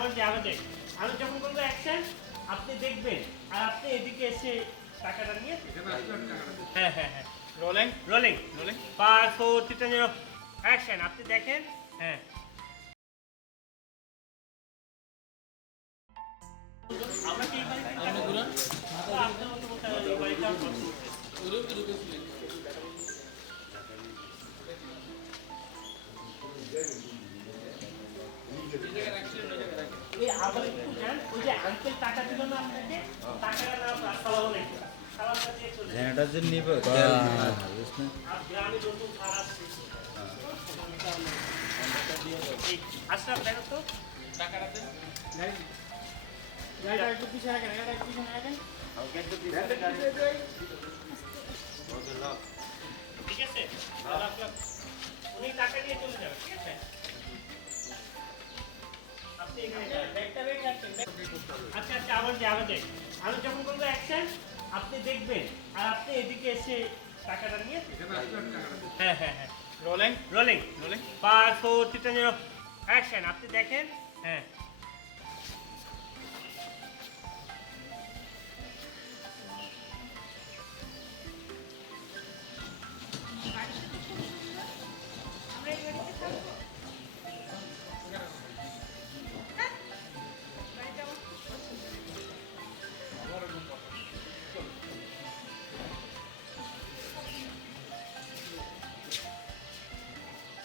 আমাদের আমি যখন বলবো অ্যাকশন আপনি দেখবেন আর আপনি এদিকে এসে টাকাটা নিয়ে হ্যাঁ হ্যাঁ হ্যাঁ রোলিং রোলিং রোলিং 5 4 3 2 0 অ্যাকশন আপনি দেখেন হ্যাঁ আমরা কি বাড়িতে আমরা ঘুরান আপনার মতো বলতে এই বাড়িটা এই আবার একটু যান ওই যে আঙ্কেল টাকা দিল না আপনাকে টাকাটা না আসসালামু আলাইকুম সালামটা দিয়ে চলে যান স্যানিটাইজার নিবে আর গ্রামে নতুন সার আসছে এই আশরাফ দেখো তো টাকাটা দেন গাড়িটা একটু পিছনে রাখেন গাড়িটা একটু পিছনে রাখেন ঠিক আছে তাহলে আপনার উনি টাকা নিয়ে চলে যাবেন ঠিক আছে আপনি এখানে ব্যাগটা রেখে রাখছেন আচ্ছা আচ্ছা আমাদের আমি যখন বলবো অ্যাকশন আপনি দেখবেন আর আপনি এদিকে এসে টাকাটা নিয়ে হ্যাঁ হ্যাঁ হ্যাঁ রোলিং রোলিং রোলিং 5 4 3 2 0 অ্যাকশন আপনি দেখেন হ্যাঁ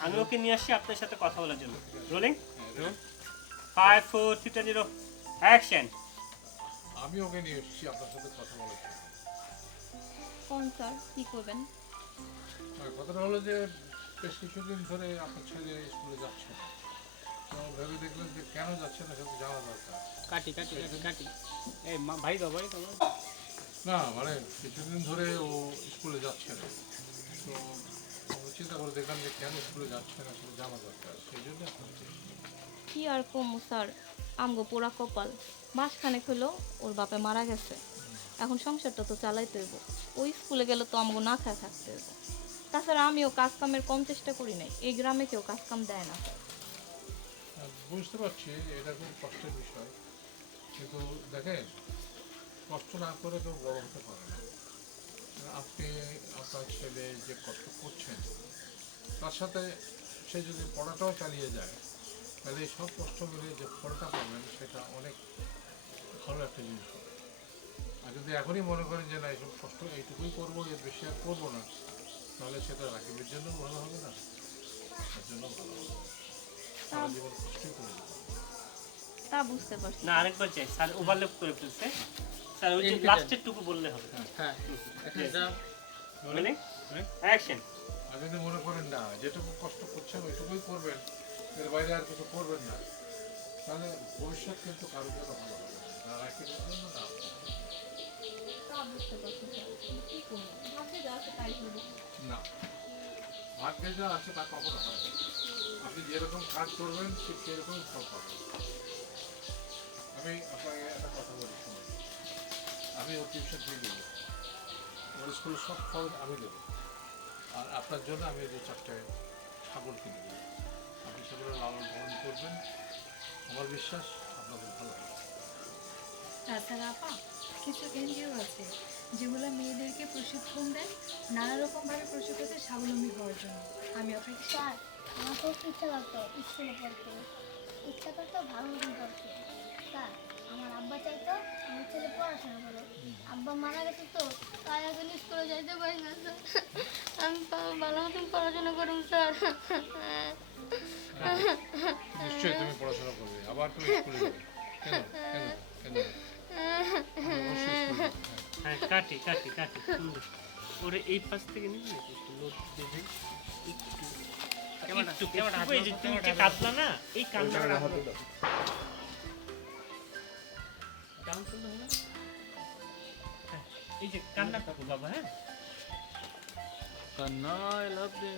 আমি ওকে নিয়ে আসছি আপনার সাথে কথা বলার জন্য রোলিং 5 4 3 2 0 অ্যাকশন আমি ওকে নিয়ে এসেছি আপনার সাথে কথা বলার জন্য। কোন স্যার কি করবেন? আর কথাটা হলো যে বেশ কিছুদিন ধরে আপনার ছেলে স্কুলে যাচ্ছে না। তো ভেবে দেখলেন যে কেন যাচ্ছে না সেটা জানা দরকার। কাটি কাটি কাটি কাটি এই ভাই দাও না মানে কিছুদিন ধরে ও স্কুলে যাচ্ছে না, তো আমরা চিন্তা করে দেখলাম যে কেন স্কুলে যাচ্ছে না সেটা জানা দরকার, সেই জন্য আপনাকে এসেছি। কি আর কমু স্যার, আমগো পোড়া কপাল। মাসখানেক হলো ওর বাপে মারা গেছে, এখন সংসারটা তো চালাইতে হইব। ওই স্কুলে গেলে তো আমগো না খায় থাকতে হইব। তাছাড়া আমিও কাজ কামের কম চেষ্টা করি নাই, এই গ্রামে কেউ কাজ কাম দেয় না। বুঝতে পারছি এটা খুব কষ্টের বিষয়, কিন্তু দেখেন কষ্ট না করে কেউ বড় হতে পারে না। আপনি আপনার ছেলে যে কষ্ট করছেন তার সাথে সে যদি পড়াটাও চালিয়ে যায় তাহলে এই সব কষ্ট মিলে যে ফলটা পাবেন সেটা অনেক ভালো একটা জিনিস হবে। আর যদি এখনই মনে করেন যে না এইসব কষ্ট এইটুকুই করবো, এর বেশি আর করবো না, তাহলে সেটা রাকিবের জন্য ভালো হবে না, তার জন্য ভালো হবে না। সারা জীবন কষ্টই করে যেতে হবে। তা বুঝতে পারছি। না আরেকবার চাই স্যার ওভারল্যাপ করে ফেলছে স্যার ওই যে লাস্টের টুকু বললে হবে হ্যাঁ এটা রোলিং অ্যাকশন আর যদি মনে করেন না যেটুকু কষ্ট করছেন ওইটুকুই করবেন, এর বাইরে আর কিছু করবেন না, তাহলে ভবিষ্যৎ কিন্তু কারোর জন্য ভালো হবে না, না রাকিবের জন্য না আপনার জন্য। তা বুঝতে পারছি স্যার, কি করবো, ভাবতে যা আছে তাই করবো। না, ভাগ্যে যা আছে তা কখনো হয় না। আপনি যেরকম কাজ করবেন ঠিক সেরকম ফল পাবেন। আমি আপনাকে একটা কথা বলি শুনুন, আমি ওর টিউশন ফি দেবো, ওর স্কুলের সব খরচ আমি দেবো, আর আপনার জন্য আমি 2-4টে ছাগল কিনে দেবো। আপনি সেগুলো লালন পালন করবেন, আমার বিশ্বাস আপনাদের ভালো হবে। তাছাড়া আপা কিছু এনজিও আছে যেগুলো মেয়েদেরকে প্রশিক্ষণ দেয় নানা রকমভাবে প্রশিক্ষণে স্বাবলম্বী হওয়ার জন্য। আমি আপনাকে স্যার আমার খুব ইচ্ছা করতো স্কুলে পড়তে, ইচ্ছা করতো ভালো মতন পড়তে। স্যার আমার আব্বা চাইতো আমার ছেলে পড়াশোনা করো, আব্বা মারা গেছে তো তাই এখন স্কুলে যাইতে পারি না স্যার। আমি ভালো মতন পড়াশোনা করুন স্যার। নিশ্চয়ই তুমি পড়াশোনা করবে, আবার তুমি স্কুলে যাবে। কেন কেন কেন আমি অবশ্যই স্কুলে যাবো। হ্যাঁ কাটি কাটি কাটি সুন্দর ওরে এই পাশ থেকে নিবি নাকি একটু লোড দেবে একটু একটু এই যে তুমি যে কাটলা না এই কান্নাটা ডাউন করলে হবে না? হ্যাঁ এই যে কান্নাটা বাবা হ্যাঁ কান্না আই লাভ